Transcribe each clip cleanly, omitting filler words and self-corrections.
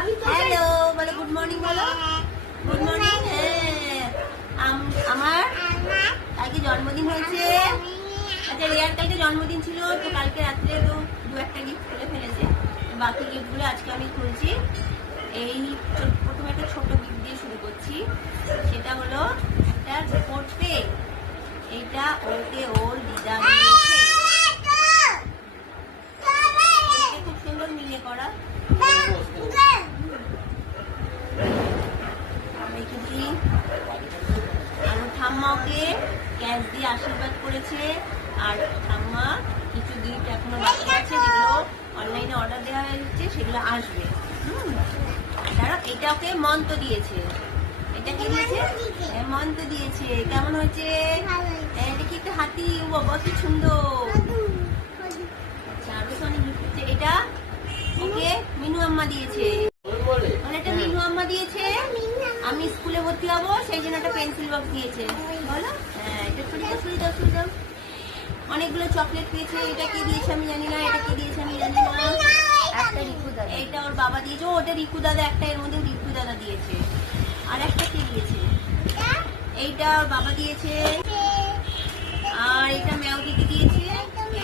Hello বলো, good morning বলো, good morning. আমার কালকে জন্মদিন হয়েছে। আচ্ছা, রিয়ার কালকে জন্মদিন ছিল, তো কালকে রাত্রে তো দু একটা গিফট খুলে ফেলেছে। বাকি গিফটগুলো আজকে আমি খুলছি। এই প্রথমে একটা ছোট গিফট দিয়ে শুরু করছি। সেটা হলো একটা রিপোর্ট পেন। এইটা ওকে ওর দিদা দিয়েছে। খুব সুন্দর মিলে করা। আমার ঠাম্মাকে ক্যাশ দিয়ে আশীর্বাদ করেছে, আর ঠাম্মা কিছু গিফট এখনো বাকি আছে, যেগুলো অনলাইনে অর্ডার দেওয়া হয়েছে, সেগুলো আসবে। দাঁড়া, এটা ওকে মন্ত্র দিয়েছে। এটা কি দিয়েছে? মন্ত্র দিয়েছে। কেমন হয়েছে? এটা কি একটা হাতি? ও বাবা, কি সুন্দর। আচ্ছা, আরো তো অনেক গিফট হচ্ছে। এটা ওকে মিনু আম্মা দিয়েছে। মানে একটা মিনু আম্মা দিয়েছে, আমি স্কুলে ভর্তি হবো সেই জন্য একটা পেন্সিল বক্স দিয়েছে। বলো, হ্যাঁ, এটা ছুরি দাও। অনেকগুলো চকলেট পেয়েছে। এটা কে দিয়েছে আমি জানি না, এটা কে দিয়েছে আমি জানি না। একটা রিকু দাদা, এটা ওর বাবা দিয়েছে। ওটা রিকু দাদা, একটা এর মধ্যে রিকু দাদা দিয়েছে। আর একটা কে দিয়েছে? এইটা ওর বাবা দিয়েছে। আর এটা ম্যাও দিদি দিয়েছে।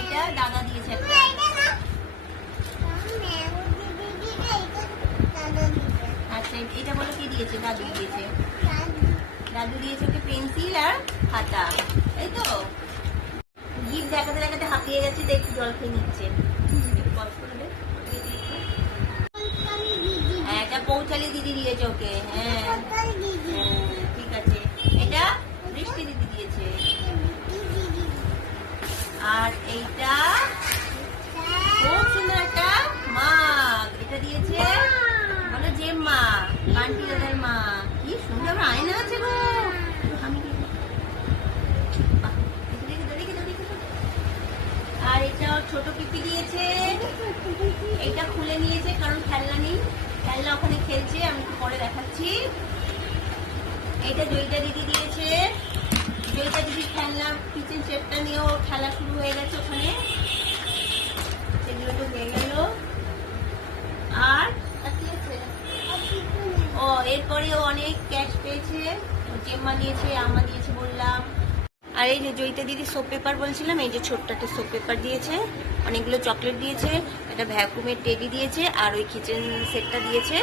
এটা দাদা দিয়েছে একটা। আচ্ছা, এটা বলো কে দিয়েছে? দাদু দিয়েছে। দাদু দিয়েছে ওকে পেন্সিল আর খাতা। এই তো গিফট দেখাতে দেখাতে হাঁপিয়ে গেছে, দেখি জল খেয়ে নিচ্ছে। এটা পৌঁছালি দিদি দিয়েছে ওকে। হ্যাঁ, ঠিক আছে। এটা বৃষ্টি দিদি দিয়েছে। আর এইটা খুব সুন্দর একটা মাগ, এটা দিয়েছে বলো জেম্মা, বান্টি দাদার মা। কি সুন্দর আয়না আছে গো। আর এটা ছোট পিপি দিয়েছে। এটা খুলে নিয়েছে কারণ খেলনা নেই, খেলনা ওখানে খেলছে, আমি পরে দেখাচ্ছি। এটা জয়িতা দিদি দিয়েছে। জয়িতা দিদির খেলনা কিচেন সেটটা নিয়েও খেলা শুরু হয়ে গেছে ওখানে, সেগুলো তো হয়ে গেল। আর ও এরপরে অনেক ক্যাশ পেয়েছে। জেম্মা দিয়েছে, আম্মা দিয়েছে বললাম। আর এই যে জয়িতা দিদি সোপ পেপার বলছিলাম, এই যে ছোট্ট একটা সোপ পেপার দিয়েছে, অনেকগুলো চকলেট দিয়েছে, একটা ভ্যাকুমের টেডি দিয়েছে, আর ওই কিচেন সেটটা দিয়েছে,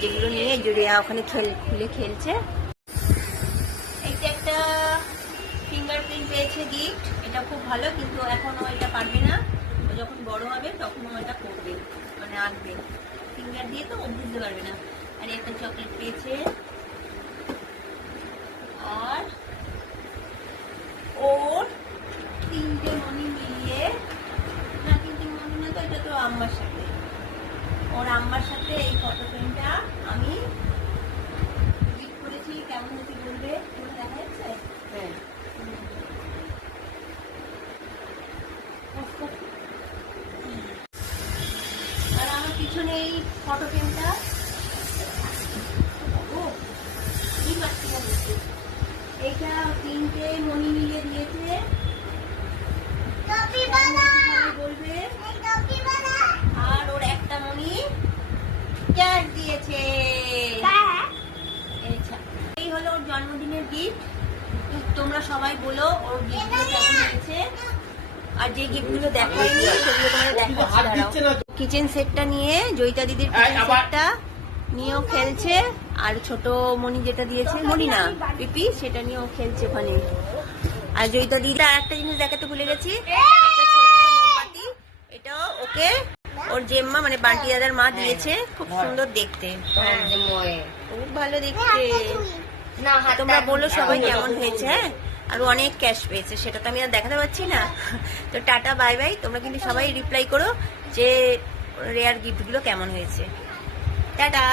যেগুলো নিয়ে জুড়িয়া ওখানে খুলে খেলছে। এইটা একটা ফিঙ্গারপ্রিন্ট পেয়েছে গিফট। এটা খুব ভালো, কিন্তু এখনও এটা পারবে না। ও যখন বড় হবে তখন ও এটা করবে, মানে আঁকবে। ফিঙ্গার দিয়ে তো ও বুঝতে পারবে না। আর একটা চকলেট পেয়েছে। আর ওর তিনটে মনি মিলিয়ে, না তিনটে মনি না তো, এটা তো আম্মার সাথে, ওর আম্মার সাথে এই ফটো ফ্রেমটা আমি গিফট করেছি। কেমন হয়েছে বলবে? দেখা যাচ্ছে? হ্যাঁ, আর আমার পিছনে এই ফটো ফ্রেমটা এইটা তিনটে মনি মিলিয়ে দিয়েছে। বলবে। আর ওর একটা মনি ক্যাশ দিয়েছে। এই হলো ওর জন্মদিনের গিফট। তোমরা সবাই বলো ওর গিফটগুলো কেমন হয়েছে। আর যে গিফটগুলো দেখাইনি সেগুলো তোমরা দেখাচ্ছি। কিচেন সেটটা নিয়ে জয়িতা দিদির কিচেন সেটটা নিয়েও খেলছে। আর ছোট মনি যেটা দিয়েছে, মনি না পিপি, সেটা নিয়েও খেলছে ওখানে। আর জয়িতা দিদি আর একটা জিনিস দেখাতে ভুলে গেছি, একটা ছোট্ট মোমবাতি। এটাও ওকে ওর জেম্মা, মানে বান্টি দাদার মা দিয়েছে। খুব সুন্দর দেখতে, খুব ভালো দেখতে। তোমরা বলো সবাই কেমন হয়েছে। হ্যাঁ, আর অনেক ক্যাশ পেয়েছে, সেটা তো আমি আর দেখাতে পারছি না। তো টাটা, বাই বাই। তোমরা কিন্তু সবাই রিপ্লাই করো যে রেয়ার গিফটগুলো কেমন হয়েছে। টাটা।